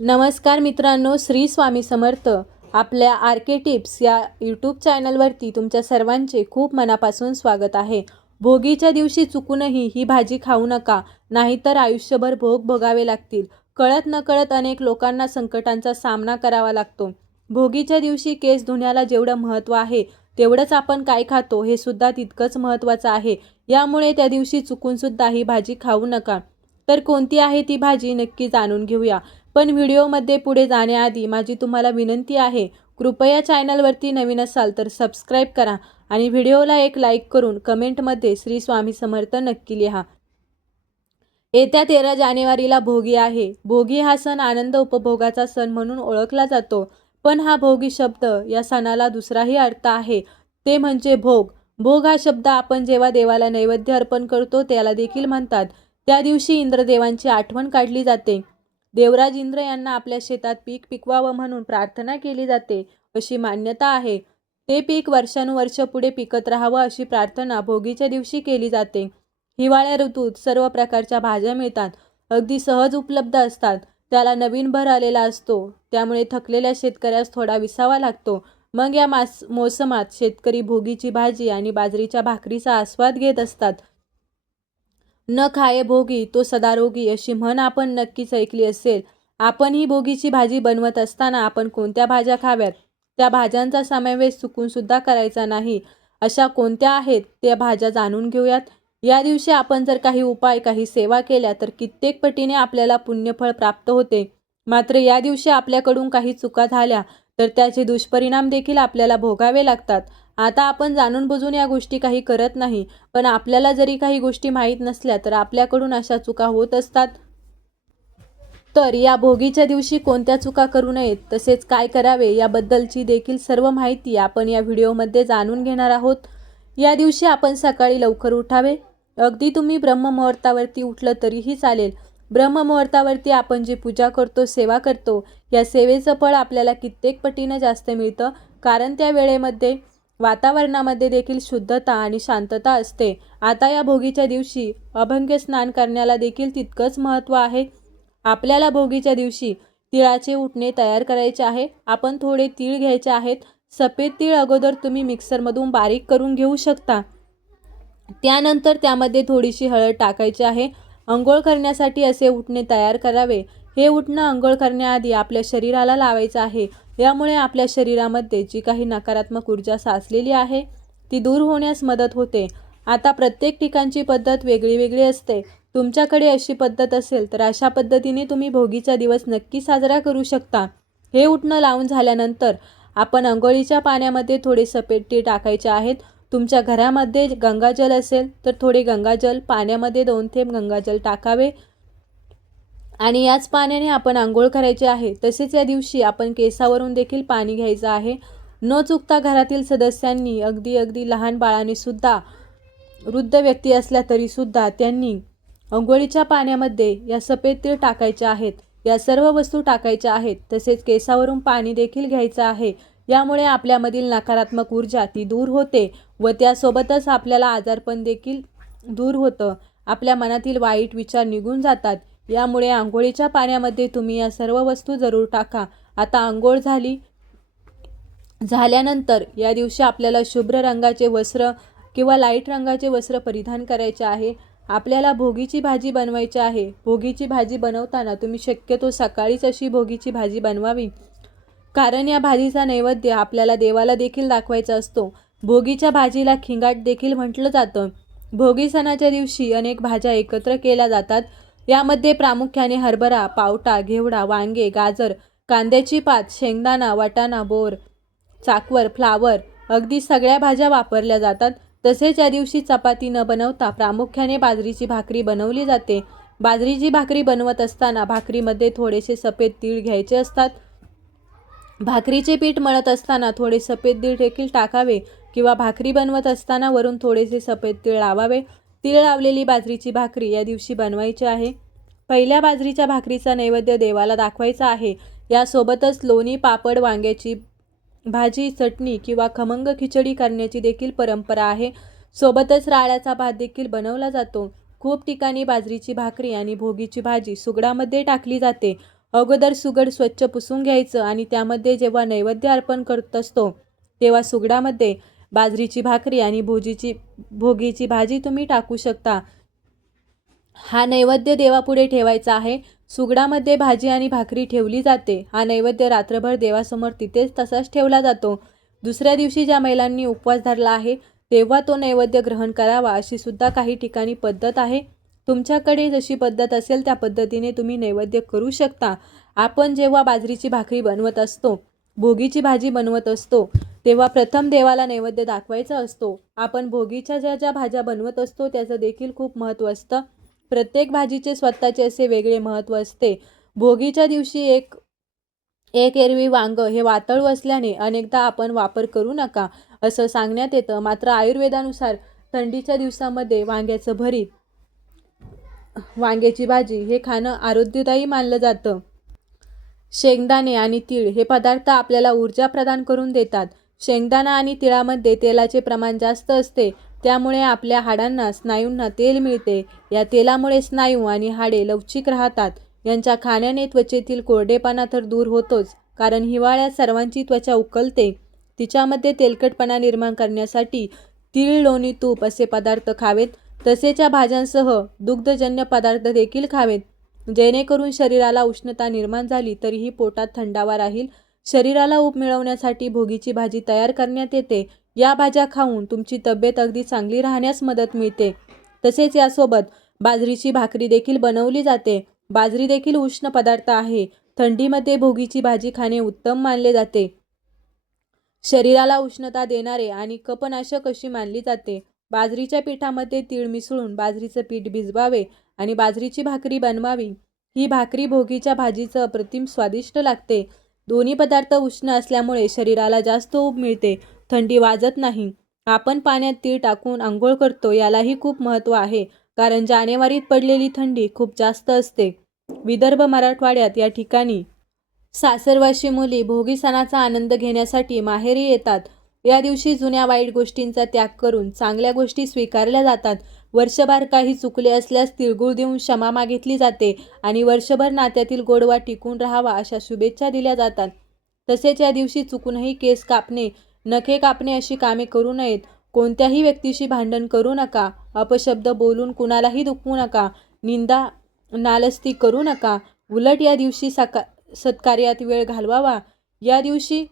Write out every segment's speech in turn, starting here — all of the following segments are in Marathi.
नमस्कार मित्रांनो, श्री स्वामी समर्थ. आपल्या आर के टिप्स या यूट्यूब चॅनलवरती तुमच्या सर्वांचे खूप मनापासून स्वागत आहे. भोगीच्या दिवशी चुकूनही ही भाजी खाऊ नका, नाहीतर आयुष्यभर भोग भोगावे लागतील. कळत नकळत अनेक लोकांना संकटांचा सामना करावा लागतो. भोगीच्या दिवशी केस धुण्याला जेवढं महत्त्व आहे, तेवढंच आपण काय खातो हे सुद्धा तितकंच महत्त्वाचं आहे. यामुळे त्या दिवशी चुकूनसुद्धा ही भाजी खाऊ नका. तर कोणती आहे ती भाजी नक्की जाणून घेऊया. पण व्हिडिओमध्ये पुढे जाण्याआधी माझी तुम्हाला विनंती आहे, कृपया चॅनलवरती नवीन असाल तर सबस्क्राईब करा आणि व्हिडिओला एक लाईक करून कमेंटमध्ये श्री स्वामी समर्थ नक्की लिहा. येत्या 13 जानेवारीला भोगी आहे. भोगी हा सण आनंद उपभोगाचा सण म्हणून ओळखला जातो. पण हा भोगी शब्द या सणाला दुसराही अर्थ आहे, ते म्हणजे भोग. भोग हा शब्द आपण जेव्हा देवाला नैवेद्य अर्पण करतो त्याला देखील म्हणतात. त्या दिवशी इंद्रदेवांची आठवण काढली जाते. देवराज इंद्र यांना आपल्या शेतात पीक पिकवावं म्हणून प्रार्थना केली जाते अशी मान्यता आहे. ते पीक वर्षानुवर्ष पुढे पिकत राहावं अशी प्रार्थना भोगीच्या दिवशी केली जाते. हिवाळ्या ऋतूत सर्व प्रकारच्या भाज्या मिळतात, अगदी सहज उपलब्ध असतात. त्याला नवीन भर आलेला असतो, त्यामुळे थकलेल्या शेतकऱ्यास थोडा विसावा लागतो. मग या मोसमात शेतकरी भोगीची भाजी आणि बाजरीच्या भाकरीचा आस्वाद घेत असतात. न खाये भोगी तो सदा रोगी अशी म्हण आपण नक्कीच ऐकली असेल. आपण ही भोगीची भाजी बनवत असताना आपण कोणत्या भाज्या खाव्यात, त्या भाज्यांचा समावेश चुकून सुद्धा करायचा नाही. अशा कोणत्या आहेत त्या भाज्या जाणून घेऊयात. या दिवशी आपण जर काही उपाय, काही सेवा केल्या तर कित्येक पटीने आपल्याला पुण्यफळ प्राप्त होते. मात्र या दिवशी आपल्याकडून काही चुका झाल्या तर त्याचे दुष्परिणाम देखील आपल्याला भोगावे लागतात. आता आपण जाणून बुजून या गोष्टी काही करत नाही, पण आपल्याला जरी काही गोष्टी माहीत नसल्या तर आपल्याकडून अशा चुका होत असतात. तर या भोगीच्या दिवशी कोणत्या चुका करू नयेत, तसेच काय करावे याबद्दलची देखील सर्व माहिती आपण या व्हिडिओमध्ये जाणून घेणार आहोत. या दिवशी आपण सकाळी लवकर उठावे. अगदी तुम्ही ब्रह्ममुहूर्तावरती उठलं तरीही चालेल. ब्रह्ममुहूर्तावरती आपण जी पूजा करतो, सेवा करतो, या सेवेचं फळ आपल्याला कित्येक पटीनं जास्त मिळतं. कारण त्या वेळेमध्ये वातावरणामध्ये देखील शुद्धता आणि शांतता असते. आता या भोगीच्या दिवशी अभंग स्नान करण्याला देखील तितकंच महत्त्व आहे. आपल्याला भोगीच्या दिवशी तिळाचे उटणे तयार करायचे आहे. आपण थोडे तीळ घ्यायचे आहेत. सफेद तीळ अगोदर तुम्ही मिक्सरमधून बारीक करून घेऊ शकता. त्यानंतर त्यामध्ये थोडीशी हळद टाकायची आहे. अंघोळ करण्यासाठी असे उटणे तयार करावे. हे उटणं अंघोळ करण्याआधी आपल्या शरीराला लावायचं आहे. यामुळे आपल्या शरीरामध्ये जी काही नकारात्मक ऊर्जा साचलेली आहे ती दूर होण्यास मदत होते. आता प्रत्येक ठिकाणची पद्धत वेगळी वेगळी असते. तुमच्याकडे अशी पद्धत असेल तर अशा पद्धतीने तुम्ही भोगीचा दिवस नक्की साजरा करू शकता. हे उटणं लावून झाल्यानंतर आपण अंघोळीच्या पाण्यामध्ये थोडे सफेद तीळ टाकायचे आहेत. तुमच्या घरामध्ये गंगाजल असेल तर थोडे गंगाजल पाण्यामध्ये 2 थेंब गंगाजल टाकावे आणि याच पाण्याने आपण आंघोळ करायची आहे. तसेच या दिवशी आपण केसावरून देखील पाणी घ्यायचं आहे. न चुकता घरातील सदस्यांनी, अगदी लहान बाळाने सुद्धा, वृद्ध व्यक्ती असल्या तरीसुद्धा त्यांनी अंघोळीच्या पाण्यामध्ये या सफेद तीळ टाकायचे आहेत. या सर्व वस्तू टाकायच्या आहेत. तसेच केसावरून पाणी देखील घ्यायचं आहे. यामुळे आपल्यामधील नकारात्मक ऊर्जा ती दूर होते व त्यासोबतच आपल्याला आजारपण देखील दूर होतं. आपल्या मनातील वाईट विचार निघून जातात. यामुळे आंघोळीच्या पाण्यामध्ये तुम्ही या सर्व वस्तू जरूर टाका. आता आंघोळ झाल्यानंतर या दिवशी आपल्याला शुभ्र रंगाचे वस्त्र किंवा लाईट रंगाचे वस्त्र परिधान करायचे आहे. आपल्याला भोगीची भाजी बनवायची आहे. भोगीची भाजी बनवताना तुम्ही शक्यतो सकाळीच अशी भोगीची भाजी बनवावी, कारण या भाजीचा नैवेद्य आपल्याला देवाला देखील दाखवायचा असतो. भोगीच्या भाजीला खिंगाट देखील म्हटलं जातं. भोगी सणाच्या दिवशी अनेक भाज्या एकत्र केल्या जातात. यामध्ये प्रामुख्याने हरभरा, पावटा, घेवडा, वांगे, गाजर, कांद्याची पात, शेंगदाणा, वाटाणा, बोर, चाकवर, फ्लावर, अगदी सगळ्या भाज्या वापरल्या जातात. तसेच या दिवशी चपाती न बनवता प्रामुख्याने बाजरीची भाकरी बनवली जाते. बाजरीची भाकरी बनवत असताना भाकरीमध्ये थोडेसे सफेद तीळ घ्यायचे असतात. भाकरीचे पीठ मळत असताना थोडे सफेद तीळ देखील टाकावे किंवा भाकरी बनवत असताना वरून थोडेसे सफेद तीळ लावावे. तीळ लावलेली बाजरीची भाकरी या दिवशी बनवायची आहे. पहिल्या बाजरीच्या भाकरीचा नैवेद्य देवाला दाखवायचा आहे. यासोबतच लोणी, पापड, वांग्याची भाजी, चटणी किंवा खमंग खिचडी करण्याची देखील परंपरा आहे. सोबतच राळ्याचा भात देखील बनवला जातो. खूप ठिकाणी बाजरीची भाकरी आणि भोगीची भाजी सुगडामध्ये टाकली जाते. अगोदर सुगड स्वच्छ पुसून घ्यायचं आणि त्यामध्ये जेव्हा नैवेद्य अर्पण करत असतो तेव्हा सुगडामध्ये बाजरीची भाकरी आणि भोगीची भाजी तुम्ही टाकू शकता. हा नैवेद्य देवापुढे ठेवायचा आहे. सुगडामध्ये भाजी आणि भाकरी ठेवली जाते. हा नैवेद्य रात्रभर देवासमोर तिथेच तसाच ठेवला जातो. दुसऱ्या दिवशी ज्या महिलांनी उपवास धरला आहे तेव्हा तो नैवेद्य ग्रहण करावा अशी सुद्धा काही ठिकाणी पद्धत आहे. तुमच्याकडे जशी पद्धत असेल त्या पद्धतीने तुम्ही नैवेद्य करू शकता. आपण जेव्हा बाजरीची भाकरी बनवत असतो, भोगीची भाजी बनवत असतो, तेव्हा प्रथम देवाला नैवेद्य दाखवायचा असतो. आपण भोगीच्या ज्या ज्या भाज्या बनवत असतो त्याचं देखील खूप महत्त्व असतं. प्रत्येक भाजीचे स्वतःचे असे वेगळे महत्त्व असते. भोगीच्या दिवशी एक एरवी वांग हे वातळ असल्याने अनेकदा आपण वापर करू नका असं सांगण्यात येतं. मात्र आयुर्वेदानुसार थंडीच्या दिवसामध्ये वांग्याचं भरीत, वांग्याची भाजी हे खाणं आरोग्यदायी मानलं जातं. शेंगदाणे आणि तीळ हे पदार्थ आपल्याला ऊर्जा प्रदान करून देतात. शेंगदाणा आणि तिळामध्ये तेलाचे प्रमाण जास्त असते, त्यामुळे आपल्या हाडांना, स्नायूंना तेल मिळते. या तेलामुळे स्नायू आणि हाडे लवचिक राहतात. यांच्या खाण्याने त्वचेतील कोरडेपणा तर दूर होतोच, कारण हिवाळ्यात सर्वांची त्वचा उकलते. तिच्यामध्ये तेलकटपणा निर्माण करण्यासाठी तीळ, लोणी, तूप असे पदार्थ खावेत. तसेच या भाज्यांसह दुग्धजन्य पदार्थ देखील खावेत, जेणेकरून शरीराला उष्णता निर्माण झाली तरीही पोटात थंडावा राहील. शरीराला ऊब मिळवण्यासाठी भोगीची भाजी तयार करण्यात येते. या भाज्या खाऊन तुमची तब्येत अगदी चांगली राहण्यास मदत मिळते. तसेच यासोबत बाजरीची भाकरी देखील बनवली जाते. बाजरी देखील उष्ण पदार्थ आहे. थंडीमध्ये भोगीची भाजी खाणे उत्तम मानले जाते. शरीराला उष्णता देणारे आणि कफनाशक अशी मानली जाते. बाजरीच्या पिठामध्ये तीळ मिसळून बाजरीचं पीठ भिजवावे आणि बाजरीची भाकरी बनवावी. ही भाकरी भोगीच्या भाजीचं अप्रतिम स्वादिष्ट लागते. दोन्ही पदार्थ उष्ण असल्यामुळे शरीराला जास्त ऊब मिळते, थंडी वाजत नाही. आपण पाण्यात तीळ टाकून आंघोळ करतो, यालाही खूप महत्त्व आहे, कारण जानेवारीत पडलेली थंडी खूप जास्त असते. विदर्भ, मराठवाड्यात या ठिकाणी सासरवाशी मुली भोगी सणाचा आनंद घेण्यासाठी माहेरी येतात. या दिवशी जुन्या वाईट गोष्टींचा त्याग करून चांगल्या गोष्टी स्वीकारल्या जातात. वर्षभर काही चुकले असल्यास तिळगुळ देऊन क्षमा मागितली जाते आणि वर्षभर नात्यातील गोडवा टिकून राहावा अशा शुभेच्छा दिल्या जातात. तसेच या दिवशी चुकूनही केस कापणे, नखे कापणे अशी कामे करू नयेत. कोणत्याही व्यक्तीशी भांडण करू नका. अपशब्द बोलून कुणालाही दुखवू नका. निंदा, नालस्ती करू नका. उलट या दिवशी सत्कार्यात वेळ घालवावा. या दिवशी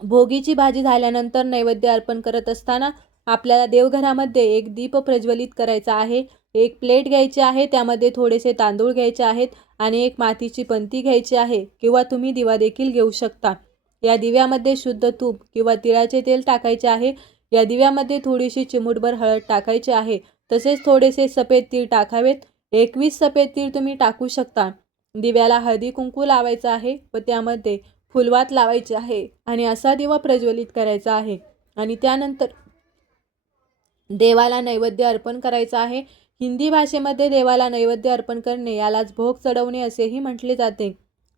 भोगीची भाजी झाल्यानंतर नैवेद्य अर्पण करत असताना आपल्याला देवघरामध्ये एक दीप प्रज्वलित करायचा आहे. एक प्लेट घ्यायची आहे, त्यामध्ये थोडेसे तांदूळ घ्यायचे आहेत आणि एक मातीची पंती घ्यायची आहे किंवा तुम्ही दिवा देखील घेऊ शकता. या दिव्यामध्ये शुद्ध तूप किंवा तिळाचे तेल टाकायचे आहे. या दिव्यामध्ये थोडीशी चिमूटभर हळद टाकायची आहे. तसेच थोडेसे सफेद तीळ टाकावेत. 21 सफेद तीळ तुम्ही टाकू शकता. दिव्याला हळदी कुंकू लावायचं आहे व त्यामध्ये फुलवात लावायची आहे आणि असा दिवा प्रज्वलित करायचा आहे आणि त्यानंतर देवाला नैवेद्य अर्पण करायचा आहे. हिंदी भाषेमध्ये देवाला नैवेद्य अर्पण करणे यालाच भोग चढवणे असेही म्हटले जाते.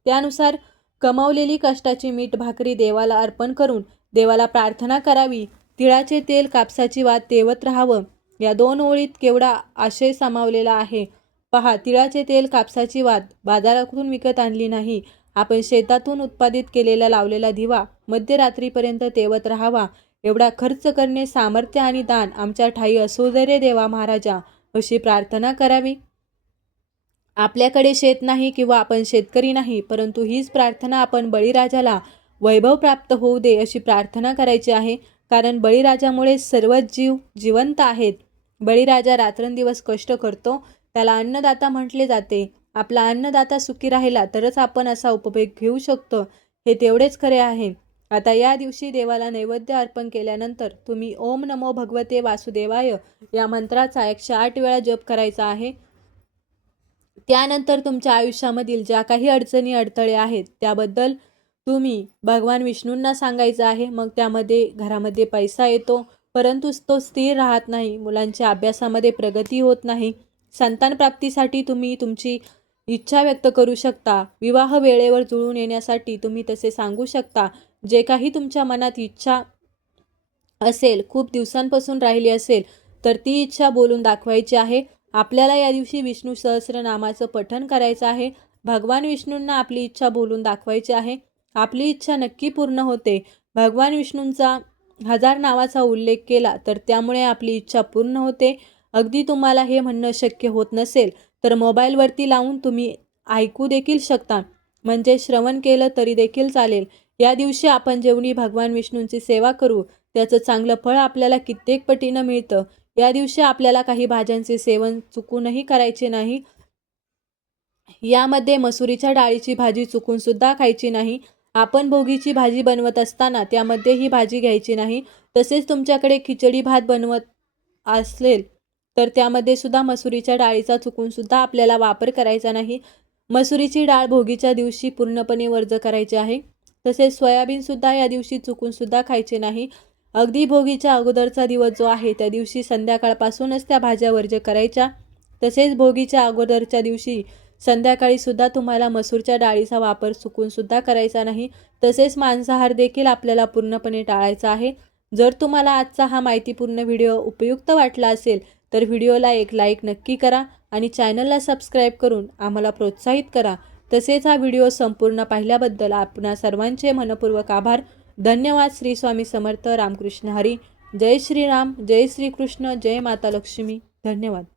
त्यानुसार कमावलेली कष्टाची मीठ भाकरी देवाला अर्पण करून देवाला प्रार्थना करावी. तिळाचे तेल, कापसाची वात तेवत राहावं. या 2 ओळीत केवढा आशय सामावलेला आहे पहा. तिळाचे तेल, कापसाची वात बाजारातून विकत आणली नाही. आपण शेतातून उत्पादित केलेला लावलेला दिवा मध्यरात्रीपर्यंत तेवत राहावा. एवढा खर्च करणे सामर्थ्य आणि दान आमच्या ठाई असो दे रे देवा महाराजा, अशी प्रार्थना करावी. आपल्याकडे शेत नाही किंवा आपण शेतकरी नाही, परंतु हीच प्रार्थना आपण बळीराजाला वैभव प्राप्त होऊ दे अशी प्रार्थना करायची आहे. कारण बळीराजामुळे सर्वच जीव जिवंत आहेत. बळीराजा रात्रंदिवस कष्ट करतो, त्याला अन्नदाता म्हटले जाते. आपला अन्नदाता सुखी राहिला तरच आपण असा उपभोग घेऊ शकतो, हे तेवढेच खरे आहे. आता या दिवशी देवाला नैवेद्य अर्पण केल्यानंतर तुम्ही ओम नमो भगवते वासुदेवाय या मंत्राचा 108 वेळा जप करायचा आहे. त्यानंतर तुमच्या आयुष्यामधील ज्या काही अडचणी, अडथळे आहेत त्याबद्दल तुम्ही भगवान विष्णूंना सांगायचं आहे. मग त्यामध्ये घरामध्ये पैसा येतो, परंतु तो स्थिर राहत नाही. मुलांच्या अभ्यासामध्ये प्रगती होत नाही. संतान प्राप्तीसाठी तुम्ही तुमची इच्छा व्यक्त करू शकता. विवाह वेळेवर जुळून येण्यासाठी तुम्ही तसे सांगू शकता. जे काही तुमच्या मनात इच्छा असेल, खूप दिवसांपासून राहिली असेल, तर ती इच्छा बोलून दाखवायची आहे. आपल्याला या दिवशी विष्णू सहस्रनामाचं पठण करायचं आहे. भगवान विष्णूंना आपली इच्छा बोलून दाखवायची आहे. आपली इच्छा नक्की पूर्ण होते. भगवान विष्णूंचा 1000 नावाचा उल्लेख केला तर त्यामुळे आपली इच्छा पूर्ण होते. अगदी तुम्हाला हे म्हणणं शक्य होत नसेल तर मोबाईलवरती लावून तुम्ही ऐकू देखील शकता, म्हणजे श्रवण केलं तरी देखील चालेल. या दिवशी आपण जेवढी भगवान विष्णूंची सेवा करू त्याचं चांगलं फळ आपल्याला कित्येक पटीनं मिळतं. या दिवशी आपल्याला काही भाज्यांचे सेवन चुकूनही करायचे नाही. यामध्ये मसुरीच्या डाळीची भाजी चुकून सुद्धा खायची नाही. आपण भोगीची भाजी बनवत असताना त्यामध्ये ही भाजी घ्यायची नाही. तसेच तुमच्याकडे खिचडी भात बनवत असेल तर त्यामध्ये सुद्धा मसुरीच्या डाळीचा चुकून सुद्धा आपल्याला वापर करायचा नाही. मसुरीची डाळ भोगीच्या दिवशी पूर्णपणे वर्ज करायची आहे. तसेच सोयाबीन सुद्धा या दिवशी चुकून सुद्धा खायचे नाही. अगदी भोगीच्या अगोदरचा दिवस जो आहे त्या दिवशी संध्याकाळपासूनच त्या भाज्या वर्ज करायच्या. तसेच भोगीच्या अगोदरच्या दिवशी संध्याकाळी सुद्धा तुम्हाला मसूरच्या डाळीचा वापर चुकून सुद्धा करायचा नाही. तसेच मांसाहार देखील आपल्याला पूर्णपणे टाळायचा आहे. जर तुम्हाला आजचा हा माहितीपूर्ण व्हिडिओ उपयुक्त वाटला असेल तर व्हिडिओला एक लाईक नक्की करा आणि चॅनलला सबस्क्राईब करून आम्हाला प्रोत्साहित करा. तसेच हा व्हिडिओ संपूर्ण पाहिल्याबद्दल आपणा सर्वांचे मनपूर्वक आभार. धन्यवाद. श्री स्वामी समर्थ. रामकृष्ण हरी. जय श्रीराम. जय श्रीकृष्ण. जय माता लक्ष्मी. धन्यवाद.